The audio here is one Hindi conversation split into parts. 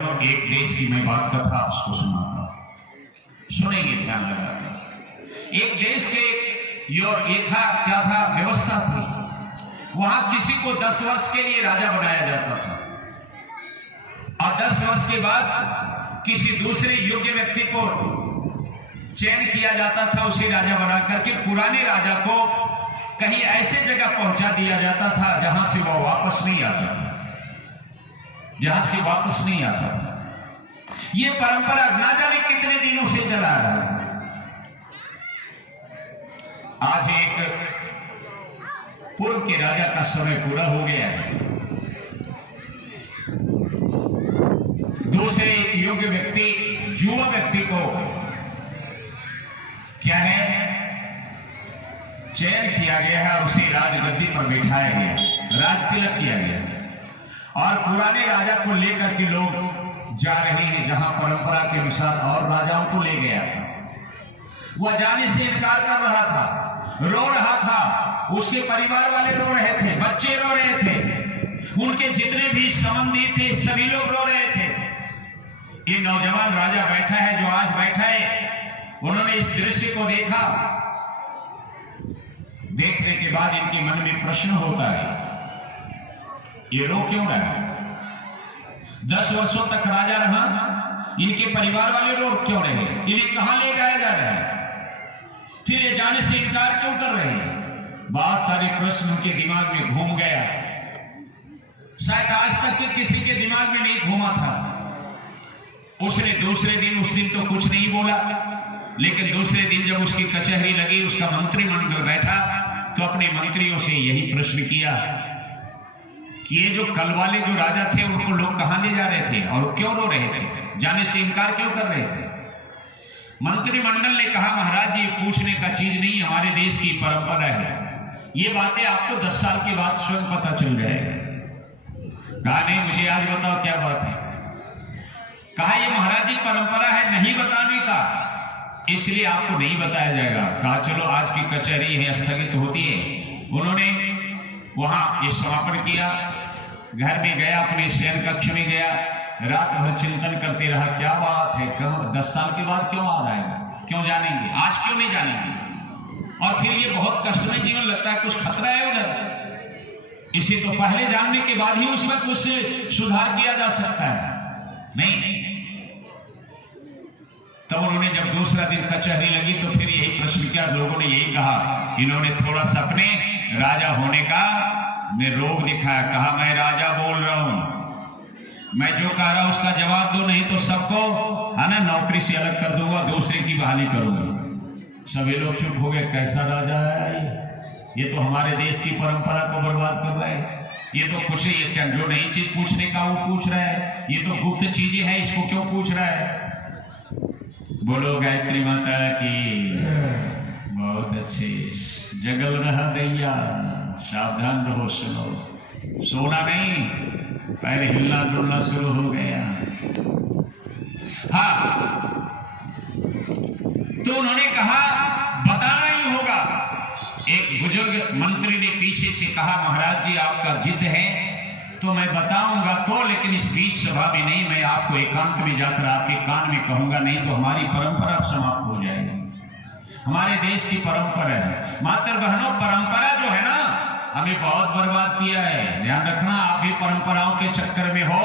एक देश की मैं बात कथा आपको सुनाता हूं, सुनेंगे ध्यान लगाकर। एक देश के एक क्या था, व्यवस्था थी। वहां किसी को 10 वर्ष के लिए राजा बनाया जाता था और 10 वर्ष के बाद किसी दूसरे योग्य व्यक्ति को चयन किया जाता था, उसे राजा बना करके पुराने राजा को कहीं ऐसे जगह पहुंचा दिया जाता था जहां से वह वापस नहीं आता था, ये परंपरा ना जाने कितने दिनों से चला आ रहा है। आज एक पूर्व के राजा का समय पूरा हो गया है, दूसरे एक योग्य व्यक्ति, युवा व्यक्ति को क्या है, चयन किया गया है और उसे राजगद्दी पर बैठाया गया, राज तिलक किया गया और पुराने राजा को लेकर के लोग जा रहे हैं जहां परंपरा के अनुसार और राजाओं को ले गया था। वह जाने से इनकार कर रहा था, रो रहा था, उसके परिवार वाले रो रहे थे, बच्चे रो रहे थे, उनके जितने भी संबंधी थे सभी लोग रो रहे थे। ये नौजवान राजा बैठा है, जो आज बैठा है, उन्होंने इस दृश्य को देखा। देखने के बाद इनके मन में प्रश्न होता है, ये रो क्यों रहा है? 10 वर्षों तक राजा रहा, इनके परिवार वाले रो क्यों रहे? इन्हें कहां ले जाया जा रहा है? फिर ये जाने से इनकार क्यों कर रहे हैं? बहुत सारे प्रश्न उनके दिमाग में घूम गया, शायद आज तक के किसी के दिमाग में नहीं घूमा था। उसने दूसरे दिन, उस दिन तो कुछ नहीं बोला, लेकिन दूसरे दिन जब उसकी कचहरी लगी, उसका मंत्रिमंडल बैठा, तो अपने मंत्रियों से यही प्रश्न किया कि ये जो कल वाले जो राजा थे उनको लोग कहां ले जा रहे थे और क्यों रो रहे थे, जाने से इनकार क्यों कर रहे थे? मंत्रिमंडल ने कहा, महाराज जी, पूछने का चीज नहीं, हमारे देश की परंपरा है, ये बातें आपको 10 साल के बाद स्वयं पता चल जाएगा। कहा नहीं, मुझे आज बताओ क्या बात है। कहा ये महाराज जी परंपरा है नहीं बताने का, इसलिए आपको नहीं बताया जाएगा। कहा चलो आज की कचहरी है स्थगित होती है। उन्होंने वहां ये समापन किया, घर में गया, अपने शयन कक्ष में गया, रात भर चिंतन करते रहा, क्या बात है, 10 साल के बाद क्यों याद आएगा, क्यों जानेंगे, आज क्यों नहीं जानेंगे? और फिर ये बहुत कष्टमय जीवन लगता है, कुछ खतरा है उधर, इसे तो पहले जानने के बाद ही उसमें कुछ सुधार किया जा सकता है। नहीं, तब उन्होंने जब दूसरा दिन कचहरी लगी तो फिर यही प्रश्न किया, लोगों ने यही कहा, इन्होंने थोड़ा सा अपने राजा होने का रोग दिखाया। कहा मैं राजा बोल रहा हूं, मैं जो कह रहा हूं उसका जवाब दो, नहीं तो सबको है ना नौकरी से अलग कर दूंगा, दूसरे की बहाली करूंगा। सभी लोग चुप हो गए, कैसा राजा है ये तो हमारे देश की परंपरा को बर्बाद कर रहा है, ये तो कुछ ये क्या जो नई चीज पूछने का वो पूछ रहा है, ये तो गुप्त चीजें हैं, इसको क्यों पूछ रहा है? बोलो गायत्री माता की। बहुत अच्छे, जगल रहा दैया, सावधान रहो, सुनो, सोना नहीं, पहले हिलना डुलना शुरू हो गया। हाँ, तो उन्होंने कहा बताना ही होगा। एक बुजुर्ग मंत्री ने पीछे से कहा, महाराज जी आपका जिद है तो मैं बताऊंगा तो, लेकिन इस बीच सभा में नहीं, मैं आपको एकांत में जाकर आपके कान में कहूंगा, नहीं तो हमारी परंपरा समाप्त हो जाएगी। हमारे देश की परंपरा है, मात्र बहनों, परंपरा जो है ना, हमें बहुत बर्बाद किया है। ध्यान रखना, आप भी परंपराओं के चक्कर में हो,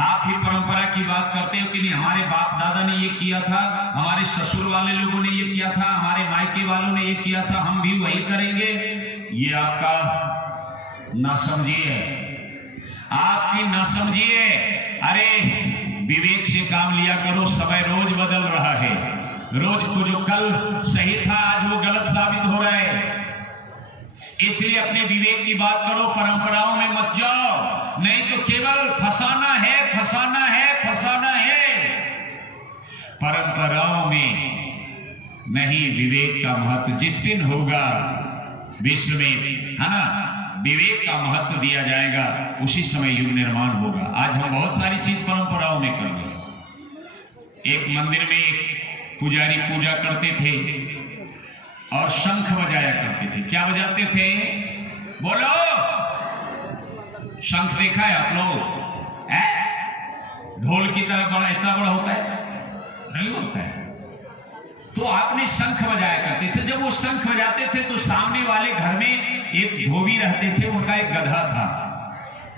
आप ही परंपरा की बात करते हो कि नहीं हमारे बाप दादा ने ये किया था, हमारे ससुर वाले लोगों ने ये किया था, हमारे मायके वालों ने ये किया था, हम भी वही करेंगे। ये आपका ना समझिए, आपकी ना समझिए। अरे विवेक से काम लिया करो, समय रोज बदल रहा है, रोज को जो कल सही था आज वो गलत साबित हो रहा है, इसलिए अपने विवेक की बात करो, परंपराओं में मत जाओ, नहीं तो केवल फंसाना है, फंसाना है, फंसाना है। परंपराओं में नहीं, विवेक का महत्व जिस दिन होगा विश्व में, है ना, विवेक का महत्व दिया जाएगा, उसी समय युग निर्माण होगा। आज हम बहुत सारी चीज परंपराओं में कर रहे। एक मंदिर में एक पुजारी पूजा करते थे और शंख बजाया करते थे। क्या बजाते थे? बोलो, शंख देखा है आप लोग? ढोल की तरह बड़ा इतना बड़ा होता है? नहीं होता है। तो आपने शंख बजाया करते थे। जब वो शंख बजाते थे तो सामने वाले घर में एक धोबी रहते थे, उनका एक गधा था।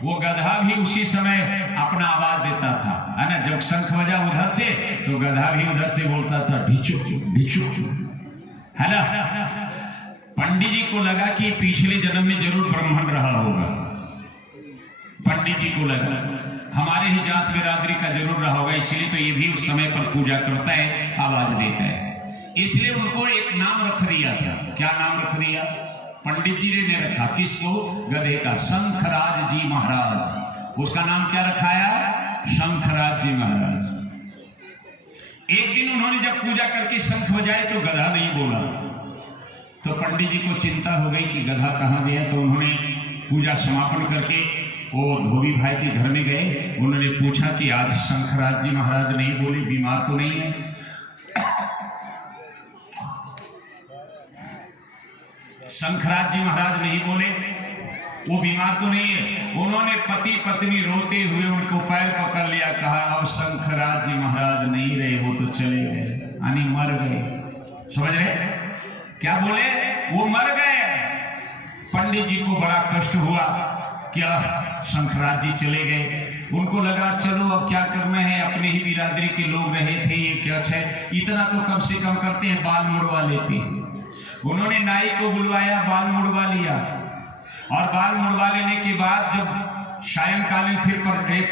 वो गधा भी उसी समय अपना आवाज देता था, है ना। जब शंख बजा उधर से तो गधा भी उधर से बोलता था ढिचो ढिचो, है ना। पंडित जी को लगा कि पिछले जन्म में जरूर ब्राह्मण रहा होगा। पंडित जी को लगा हमारे ही जात बिरादरी का जरूर रहा होगा, इसलिए तो ये भी उस समय पर पूजा करता है, आवाज देता है। इसलिए उनको एक नाम रख दिया था। क्या नाम रख दिया? पंडित जी ने रखा। किसको? गधे का। शंखराज जी महाराज। उसका नाम क्या रखाया? शंखराज जी महाराज। एक दिन उन्होंने जब पूजा करके शंख बजाए तो गधा नहीं बोला। तो पंडित जी को चिंता हो गई कि गधा कहाँ गया। तो उन्होंने पूजा समापन करके वो धोबी भाई के घर में गए। उन्होंने पूछा कि आज शंखराज जी महाराज नहीं बोले, बीमार तो नहीं है? शंखराज जी महाराज नहीं बोले, वो बीमार तो नहीं है? उन्होंने पति पत्नी रोते हुए उनको पैर पकड़ लिया, कहा अब शंखराज जी महाराज नहीं रहे, वो तो चले गए, यानी मर गए। समझ रहे क्या बोले? वो मर गए। पंडित जी को बड़ा कष्ट हुआ, क्या शंखराज जी चले गए। उनको लगा चलो अब क्या करना है, अपने ही बिरादरी के लोग रहे थे, ये क्या है, इतना तो कम से कम करते हैं, बाल मुड़वा लेते हैं। उन्होंने नाई को बुलवाया, बाल मुड़वा लिया, और बाल मुड़वा लेने के बाद जब सायंकालीन फिर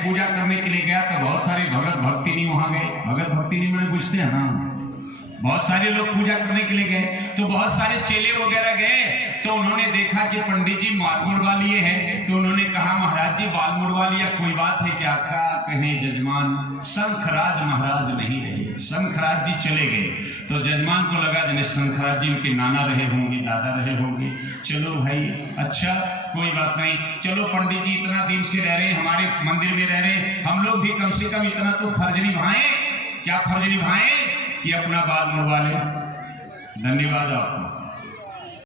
पूजा करने के लिए गया तो बहुत सारे भगत भक्तिनी वहां गए। भगत भक्तिनी मैंने पूछते हैं ना, बहुत सारे लोग पूजा करने के लिए गए। तो बहुत सारे चेले वगैरह गए, तो उन्होंने देखा कि पंडित जी बाल मुड़वा लिए हैं। तो उन्होंने कहा महाराज जी बाल मुड़वा लिया, कोई बात है क्या? कहें जजमान, शंखराज महाराज नहीं रहे, शंखराज जी चले गए। तो जजमान को लगा जिन्हें शंखराज जी उनके नाना रहे होंगे, दादा रहे होंगे। चलो भाई अच्छा कोई बात नहीं, चलो पंडित जी इतना दिन से रह रहे, हमारे मंदिर में रह रहे, हम लोग भी कम से कम इतना तो फर्ज निभाएं। क्या फर्ज निभाएं? कि अपना बाल मुड़वा ले। धन्यवाद आपको।